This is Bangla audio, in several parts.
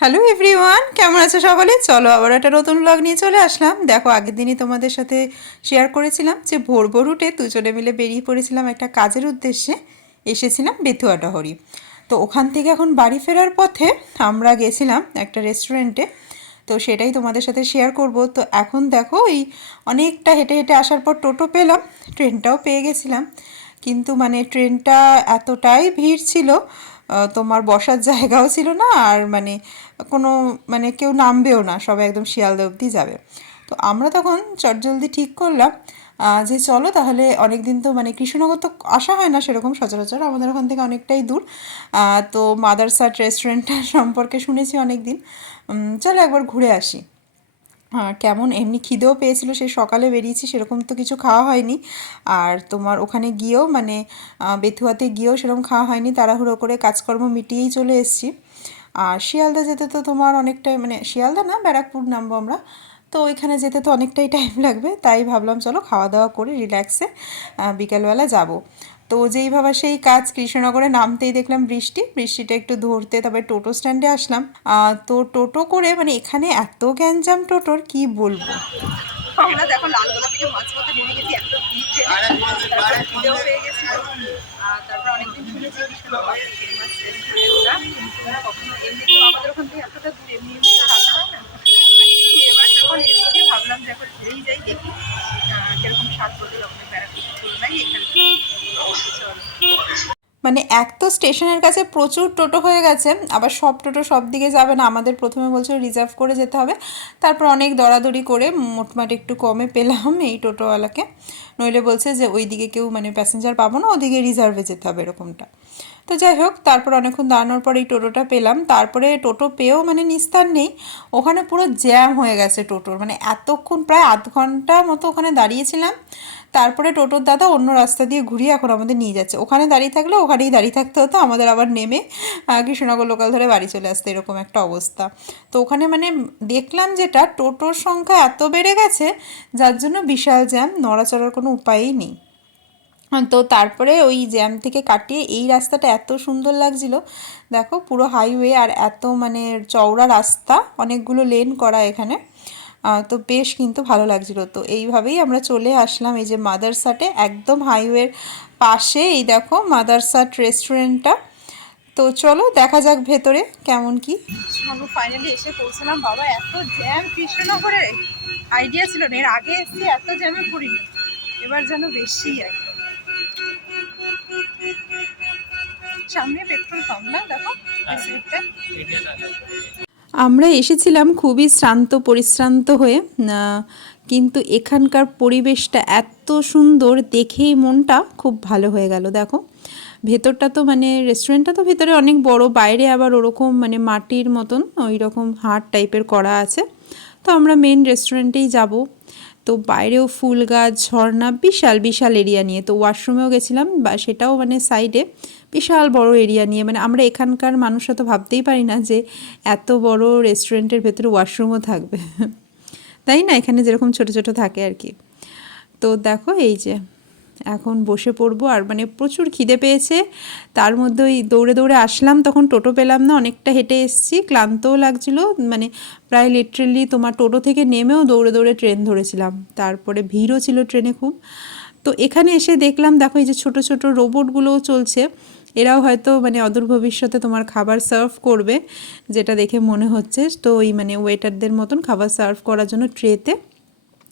হ্যালো এভরিওয়ান, কেমন আছে সকলে চলো আবার একটা নতুন ব্লগ নিয়ে চলে আসলাম। দেখো, আগের দিনই তোমাদের সাথে শেয়ার করেছিলাম যে ভোর ভোর উঠে দুজনে মিলে বেরিয়ে পড়েছিলাম একটা কাজের উদ্দেশ্যে। এসেছিলাম বেথুয়া ডহরি তো ওখান থেকে এখন বাড়ি ফেরার পথে আমরা গেছিলাম একটা রেস্টুরেন্টে তো সেটাই তোমাদের সাথে শেয়ার করব। তো এখন দেখো, এই অনেকটা হেঁটে হেঁটে আসার পর টোটো পেলাম ট্রেনটাও পেয়ে গেছিলাম। কিন্তু মানে ট্রেনটা এতটাই ভিড় ছিল তোমার বসার জায়গাও ছিল না আর মানে কোনো মানে কেউ নামবেও না, সবাই একদম শিয়ালদা অবধি যাবে। তো আমরা তখন চটজলদি ঠিক করলাম যে চলো তাহলে অনেক দিন তো মানে কৃষ্ণনগর তো আসা হয় না সেরকম সচরাচর, আমাদের ওখান থেকে অনেকটাই দূর। তো মাদারসাট রেস্টুরেন্টটা সম্পর্কে শুনেছি অনেক দিন চলো একবার ঘুরে আসি। কেমন এমনি খিদেও পেয়েছিল, সেই সকালে বেরিয়েছি, সেরকম তো কিছু খাওয়া হয়নি। আর তোমার ওখানে গিয়েও মানে বেথুয়াতে গিয়েও সেরকম খাওয়া হয়নি, তাড়াহুড়ো করে কাজকর্ম মিটিয়েই চলে এসেছি। আর শিয়ালদা যেতে তো তোমার অনেকটাই মানে শিয়ালদা না, ব্যারাকপুর নামবো আমরা, তো ওইখানে যেতে তো অনেকটাই টাইম লাগবে, তাই ভাবলাম চলো খাওয়া দাওয়া করে রিল্যাক্সে বিকালবেলা যাব। তো যেই ভাবা সেই কাজ কৃষ্ণনগরে নামতেই দেখলাম বৃষ্টি। বৃষ্টিটা একটু ধরতে তারপরে টোটো স্ট্যান্ডে আসলাম। তো টোটো করে মানে এখানে এত গ্যাঞ্জাম টোটোর কি বলব? দেখো মাঝপথে নেমে গেছি এত ভিড় ট্রেনে তারপরে খিদেও পেয়ে গেছিল আর তারপরে অনেকদিন শুনেছি কৃষ্ণনগর ফেমাস রেস্টুরেন্টটা কিন্তু কখনো এমনি তো আমাদের ওখান থেকে এতটা দূর এমনি এমনি তো আসা হয় না এবার যখন এসেছি ভাবলাম যে এখন ঘুরেই যাই দেখি আহ, কীরকম স্বাদ করবে আমাদের বেড়াতে তুলনায় এখানে চলো মানে এক তো স্টেশনের কাছে প্রচুর টোটো হয়ে গেছে, আবার সব টোটো সব দিকে যাবে না, আমাদের প্রথমে বলছিল রিজার্ভ করে যেতে হবে, তারপর অনেক দরাদরি করে মোটমাট একটু কমে পেলাম এই টোটোওয়ালাকে, নইলে বলছে যে ওই দিকে কেউ মানে প্যাসেঞ্জার পাবো না, ওদিকে রিজার্ভে যেতে হবে এরকমটা। তো যাই হোক, তারপর অনেকক্ষণ দাঁড়ানোর পর এই টোটোটা পেলাম। তারপরে টোটো পেয়েও মানে নিস্তার নেই। ওখানে পুরো জ্যাম হয়ে গেছে টোটোর। মানে এতক্ষণ প্রায় আধ ঘণ্টা মতো ওখানে দাঁড়িয়েছিলাম। তারপরে টোটোর দাদা অন্য রাস্তা দিয়ে ঘুরিয়ে এখন আমাদের নিয়ে যাচ্ছে। ওখানে দাঁড়িয়ে থাকলে ওখানেই দাঁড়িয়ে থাকতে হতো, আমাদের আবার নেমে কৃষ্ণনগর লোকাল ধরে বাড়ি চলে আসতে, এরকম একটা অবস্থা। তো ওখানে মানে দেখলাম যেটা, টোটোর সংখ্যা এত বেড়ে গেছে, যার জন্য বিশাল জ্যাম, নড়াচড়ার কোনো উপায়ই নেই। তো তারপরে ওই জ্যাম থেকে কাটিয়ে এই রাস্তাটা এত সুন্দর লাগছিল। দেখো, পুরো হাইওয়ে আর এত মানে চওড়া রাস্তা, অনেকগুলো লেন করা এখানে। তো বেশ কিন্তু ভালো লাগছিল। তো এইভাবেই আমরা চলে আসলাম এই যে মাদারসাটে একদম হাইওয়ের পাশে। এই দেখো মাদারসাট রেস্টুরেন্টটা তো চলো, দেখা যাক ভেতরে কেমন কি। ফাইনালি এসে পৌঁছলাম। বাবা, এত জ্যাম কৃষ্ণনগরে। আইডিয়া ছিল না, এর আগে এসছি, এত জ্যামে পড়িনি। এবার যেন বেশি একদম সামনে পেট্রোল পাম্প না? দেখো আমরা এসেছিলাম খুবই শ্রান্ত পরিশ্রান্ত হয়ে কিন্তু এখানকার পরিবেশটা এত সুন্দর দেখেই মনটা খুব ভালো হয়ে গেল দেখো। ভেতরটা তো মানে রেস্টুরেন্টটা তো ভেতরে অনেক বড় বাইরে আবার ওরকম মানে মাটির মতন ওই রকম হাট টাইপের করা আছে। তো আমরা মেন রেস্টুরেন্টেই যাব। তো বাইরেও ফুল গাছ ঝর্ণা বিশাল বিশাল এরিয়া নিয়ে। তো ওয়াশরুমেও গেছিলাম বা সেটাও মানে সাইডে বিশাল বড় এরিয়া নিয়ে মানে আমরা এখানকার মানুষরা তো ভাবতেই পারি না যে এত বড় রেস্টুরেন্টের ভেতরে ওয়াশরুমও থাকবে। তাই না? এখানে যেরকম ছোট ছোট থাকে আর কি। তো দেখো এই যে, এখন বসে পড়ব আর মানে প্রচুর খিদে পেয়েছে। তার মধ্যে ওই দৌড়ে দৌড়ে আসলাম, তখন টোটো পেলাম না, অনেকটা হেঁটে এসেছি, ক্লান্তও লাগছিল। মানে প্রায় লিটারেলি তোমার টোটো থেকে নেমেও দৌড়ে দৌড়ে ট্রেন ধরেছিলাম। তারপরে ভিড়ও ছিল ট্রেনে খুব। তো এখানে এসে দেখলাম, দেখো এই যে ছোট ছোট রোবটগুলোও চলছে। এরাও হয়তো মানে অদূর ভবিষ্যতে তোমার খাবার সার্ভ করবে, যেটা দেখে মনে হচ্ছে। তো ওই মানে ওয়েটারদের মতন খাবার সার্ভ করার জন্য ট্রেতে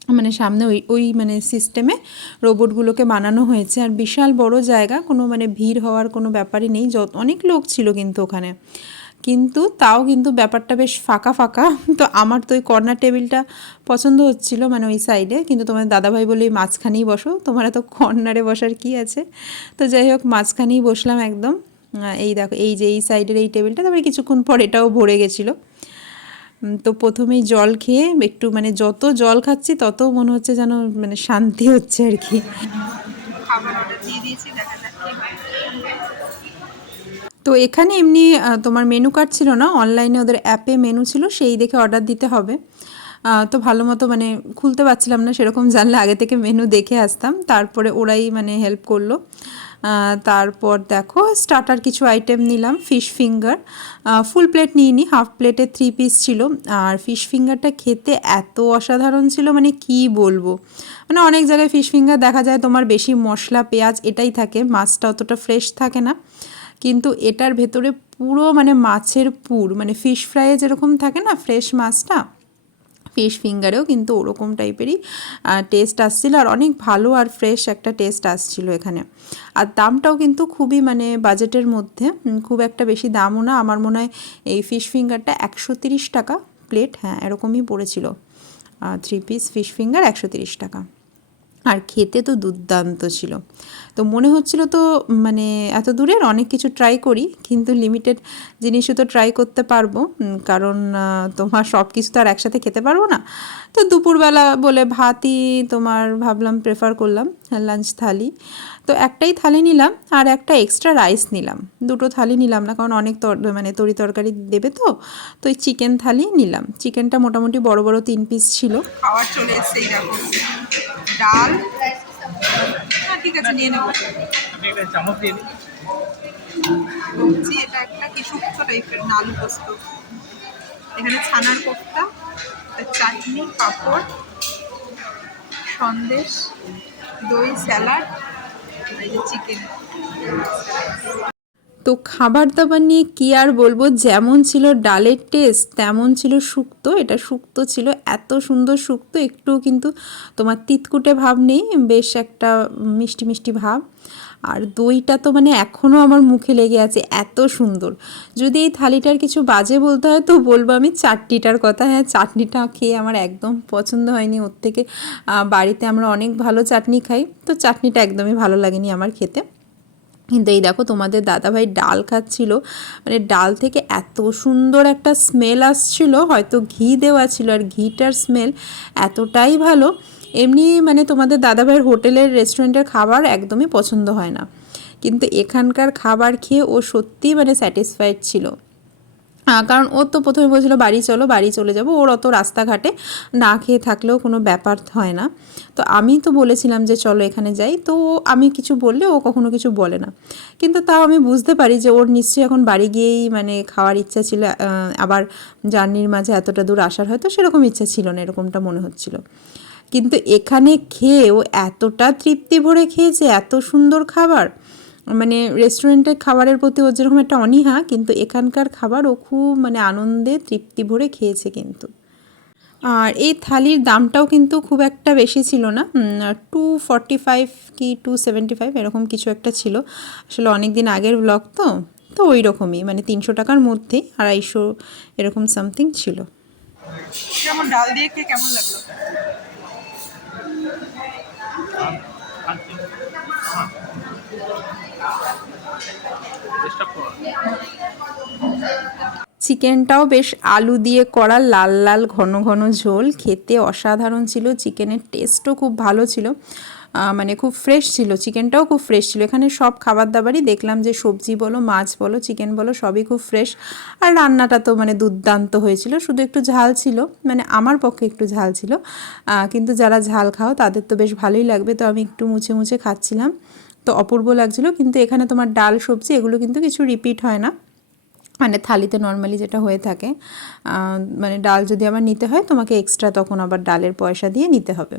মানে সামনে ওই ওই মানে সিস্টেমে রোবটগুলোকে বানানো হয়েছে। আর বিশাল বড় জায়গা, কোনো মানে ভিড় হওয়ার কোনো ব্যাপারই নেই। যত, অনেক লোক ছিল কিন্তু ওখানে। কিন্তু তাও কিন্তু ব্যাপারটা বেশ ফাঁকা ফাঁকা। তো আমার তো ওই কর্নার টেবিলটা পছন্দ হচ্ছিল মানে ওই সাইডে কিন্তু তোমার দাদাভাই বলে ওই মাঝখানেই বসো, তোমার এত কর্নারে বসার কি আছে? তো যাই হোক, মাঝখানেই বসলাম একদম। এই দেখো, এই যে এই সাইডের এই টেবিলটা তারপরে কিছুক্ষণ পর এটাও ভরে গেছিল। তো প্রথমেই জল খেয়ে একটু মানে যত জল খাচ্ছি, তত মনে হচ্ছে যেন মানে শান্তি হচ্ছে আর কি। খাবার অর্ডার দিয়ে দিয়েছি তো এখানে এমনি তোমার মেনু কার্ড ছিল না? অনলাইনে ওদের অ্যাপে মেনু ছিল, সেই দেখে অর্ডার দিতে হবে। তো ভালো মতো মানে খুলতে পারছিলাম না, সেরকম জানলে আগে থেকে মেনু দেখে আসতাম। তারপরে ওরাই মানে হেল্প করল। তারপর দেখো স্টার্টার কিছু আইটেম নিলাম ফিশ ফিঙ্গার ফুল প্লেট নিইনি হাফ প্লেটে থ্রি পিস ছিল। আর ফিশ ফিঙ্গারটা খেতে এত অসাধারণ ছিল মানে কি বলব? মানে অনেক জায়গায় ফিশ ফিঙ্গার দেখা যায় তোমার বেশি মশলা, পেঁয়াজ, এটাই থাকে। মাছটা অতটা ফ্রেশ থাকে না। কিন্তু এটার ভেতরে পুরো মানে মাছের পুর মানে ফিশ ফ্রাইয়ে যেরকম থাকে না ফ্রেশ মাছটা ফিশ ফিঙ্গারেও কিন্তু ওরকম টাইপেরই টেস্ট আসছিল আর অনেক ভালো আর ফ্রেশ একটা টেস্ট আসছিল এখানে। আর দামটাও কিন্তু খুবই মানে বাজেটের মধ্যে খুব একটা বেশি দামও না। আমার মনে হয় এই ফিশ ফিঙ্গারটা একশো টাকা প্লেট হ্যাঁ এরকমই পড়েছিল। থ্রি পিস ফিশ ফিঙ্গার একশো টাকা। আর খেতে তো দুর্দান্ত ছিল। তো মনে হচ্ছিল তো মানে এত দূরের অনেক কিছু ট্রাই করি, কিন্তু লিমিটেড জিনিসও তো ট্রাই করতে পারব। কারণ তোমার সব কিছু তো আর একসাথে খেতে পারব না। তো দুপুরবেলা বলে ভাতই তোমার ভাবলাম প্রেফার করলাম লাঞ্চ থালি। তো একটাই থালি নিলাম আর একটা এক্সট্রা রাইস নিলাম। দুটো থালি নিলাম না, কারণ অনেক তর মানে তরি তরকারি দেবে তো। তো এই চিকেন থালি নিলাম। চিকেনটা মোটামুটি বড় বড় তিন পিস ছিল। খাবার চলে এসছে ডাল। হ্যাঁ ঠিক আছে নিয়ে নেব। বলছি এটা একটা কি শুক্তো টাইপের নালু পোস্ত। এখানে ছানার কোফতা চাটনি পাঁপড় সন্দেশ দই স্যালাড এই যে চিকেন তো খাবার দাবার নিয়ে কী আর বলব? যেমন ছিল ডালের টেস্ট, তেমন ছিল শুক্তো। এটা শুক্তো ছিল, এত সুন্দর শুক্তো, একটুও কিন্তু তোমার তিতকুটে ভাব নেই, বেশ একটা মিষ্টি মিষ্টি ভাব। আর দইটা তো মানে এখনও আমার মুখে লেগে আছে, এত সুন্দর। যদি এই থালিটার কিছু বাজে বলতে হয়, তো বলব আমি চাটনিটার কথা। হ্যাঁ চাটনিটা খেয়ে আমার একদম পছন্দ হয়নি। ওর থেকে বাড়িতে আমরা অনেক ভালো চাটনি খাই, তো চাটনিটা একদমই ভালো লাগেনি আমার খেতে। কিন্তু এই দেখো তোমাদের দাদাভাই ডাল খাচ্ছিল। মানে ডাল থেকে এত সুন্দর একটা স্মেল আসছিল, হয়তো ঘি দেওয়া ছিল আর ঘিটার স্মেল এতটাই ভালো। এমনি মানে তোমাদের দাদাভাইয়ের হোটেলের রেস্টুরেন্টের খাবার একদমই পছন্দ হয় না। কিন্তু এখানকার খাবার খেয়ে ও সত্যিই মানে স্যাটিসফাইড ছিল। কারণ ওর তো প্রথমে বলছিল, বাড়ি চলো, বাড়ি চলে যাব। ওর অত রাস্তাঘাটে না খেয়ে থাকলেও কোনো ব্যাপার হয় না। তো আমি তো বলেছিলাম যে, চলো এখানে যাই। তো আমি কিছু বললে ও কখনো কিছু বলে না। কিন্তু তাও আমি বুঝতে পারি যে, ওর নিশ্চয়ই এখন বাড়ি গিয়েই মানে খাওয়ার ইচ্ছা ছিল আবার জার্নির মাঝে এতটা দূর আসার হয়তো সেরকম ইচ্ছা ছিল না, এরকমটা মনে হচ্ছিল। কিন্তু এখানে খেয়ে ও এতটা তৃপ্তি ভরে খেয়েছে, এত সুন্দর খাবার। মানে রেস্টুরেন্টের খাবারের প্রতি ওর যেরকম একটা অনীহা কিন্তু এখানকার খাবার ও খুব মানে আনন্দে তৃপ্তি ভরে খেয়েছে কিন্তু। আর এই থালির দামটাও কিন্তু খুব একটা বেশি ছিল না। টু ফর্টি ফাইভ কি টু সেভেন্টি ফাইভ এরকম কিছু একটা ছিল। আসলে অনেক দিন আগের ব্লগ তো তো ওই রকমই মানে তিনশো টাকার মধ্যে আড়াইশো এরকম সামথিং ছিল। যেমন ডাল দিয়ে খেয়ে কেমন লাগল? চেষ্টা চিকেনটাও বেশ আলু দিয়ে করা লাল লাল ঘন ঘন ঝোল। খেতে অসাধারণ ছিল, চিকেনের টেস্টও খুব ভালো ছিল। মানে খুব ফ্রেশ ছিল, চিকেনটাও খুব ফ্রেশ ছিল। এখানে সব খাবার দাবারই দেখলাম যে সবজি বলো, মাছ বলো, চিকেন বলো, সবই খুব ফ্রেশ আর রান্নাটা তো মানে দুর্দান্ত হয়েছিল, শুধু একটু ঝাল ছিল মানে আমার পক্ষে একটু ঝাল ছিল। কিন্তু যারা ঝাল খাও, তাদের তো বেশ ভালোই লাগবে। তো আমি একটু মুছে মুছে খাচ্ছিলাম। তো অপূর্ব লাগছিল। কিন্তু এখানে তোমার ডাল, সবজি এগুলো কিন্তু কিছু রিপিট হয় না। মানে থালিতে নর্মালি যেটা হয়ে থাকে মানে ডাল যদি আবার নিতে হয়, তোমাকে এক্সট্রা তখন আবার ডালের পয়সা দিয়ে নিতে হবে।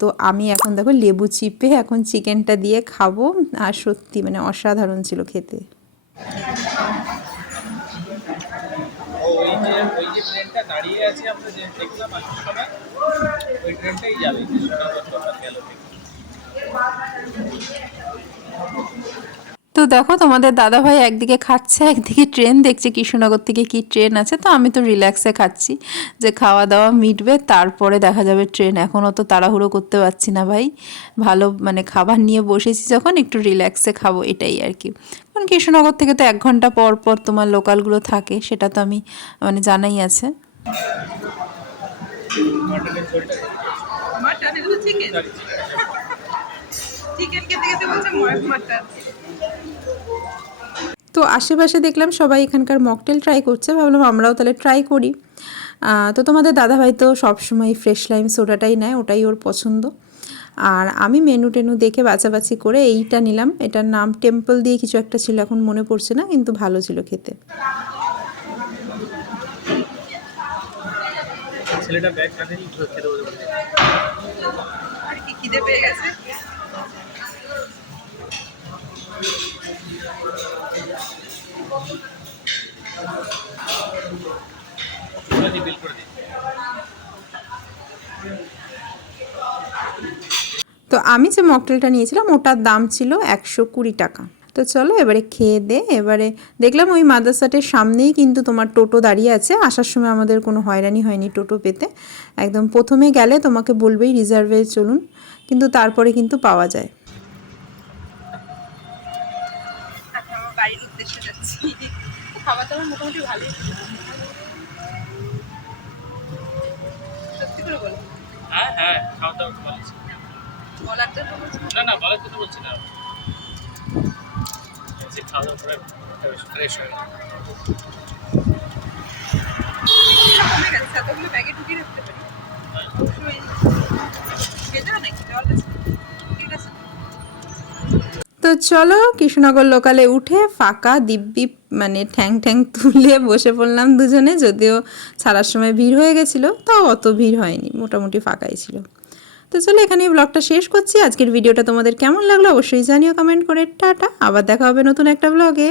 তো আমি এখন দেখো লেবু চিপে এখন চিকেনটা দিয়ে খাব। আর সত্যি মানে অসাধারণ ছিল খেতে। দাঁড়িয়ে আছে তো দেখো তোমাদের দাদাভাই একদিকে খাচ্ছে একদিকে ট্রেন দেখছে কৃষ্ণনগর থেকে কি ট্রেন আছে। তো আমি তো রিল্যাক্সে খাচ্ছি যে খাওয়া দাওয়া মিটবে তারপরে দেখা যাবে ট্রেন এখনও তো তাড়াহুড়ো করতে পারছি না ভাই। ভালো মানে খাবার নিয়ে বসেছি যখন একটু রিল্যাক্সে খাব এটাই আর কি। কারণ কৃষ্ণনগর থেকে তো এক ঘণ্টা পর পর তোমার লোকালগুলো থাকে সেটা তো আমি মানে জানাই আছে। চিকেন চিকেন খেতে খেতে বলছে মাটন। তো আশেপাশে দেখলাম সবাই এখানকার মকটেল ট্রাই করছে ভাবলাম আমরাও তাহলে ট্রাই করি। তো তোমাদের দাদাভাই তো সবসময় ফ্রেশ লাইম সোডাটাই নেয় ওটাই ওর পছন্দ। আর আমি মেনু টেনু দেখে বাছাবাছি করে এইটা নিলাম এটার নাম টেম্পল দিয়ে কিছু একটা ছিল এখন মনে পড়ছে না কিন্তু ভালো ছিল খেতে। ছেলেটা ব্যাগ। আর কি খিদে পেয়ে গেছে করে দিই, বিল করে দিই। তো আমি যে মকটেলটা নিয়েছিলাম, ওটার দাম ছিল একশো কুড়ি টাকা। তো চলো এবারে খেয়ে দে, এবারে দেখলাম ওই মাদ্রাসাটের সামনেই কিন্তু তোমার টোটো দাঁড়িয়ে আছে। আসার সময় আমাদের কোনো হয়রানি হয়নি টোটো পেতে। একদম প্রথমে গেলে তোমাকে বলবেই রিজার্ভে চলুন, কিন্তু তারপরে কিন্তু পাওয়া যায়। খাবার দাবার মোটামুটি ভালোই সত্যি করে বলো। হ্যাঁ হ্যাঁ খাওয়া দাওয়া ভালো। বলার জন্য না। না বলার জন্য বলছি না। খাওয়া দাওয়া করে ফ্রেশ হয়ে। ব্যাগে ঢুকিয়ে রাখতে পারি। চলো কৃষ্ণনগর লোকালে উঠে ফাঁকা দিব্যি মানে ঠ্যাং ঠ্যাং তুলে বসে পড়লাম দুজনে, যদিও ছাড়ার সময় ভিড় হয়ে গেছিল, তাও অত ভিড় হয়নি, মোটামুটি ফাঁকাই ছিল। তো চলো এখানে ব্লগটা শেষ করছি, আজকের ভিডিওটা তোমাদের কেমন লাগল অবশ্যই জানিও কমেন্ট করে, টাটা, আবার দেখা হবে নতুন একটা ব্লগে।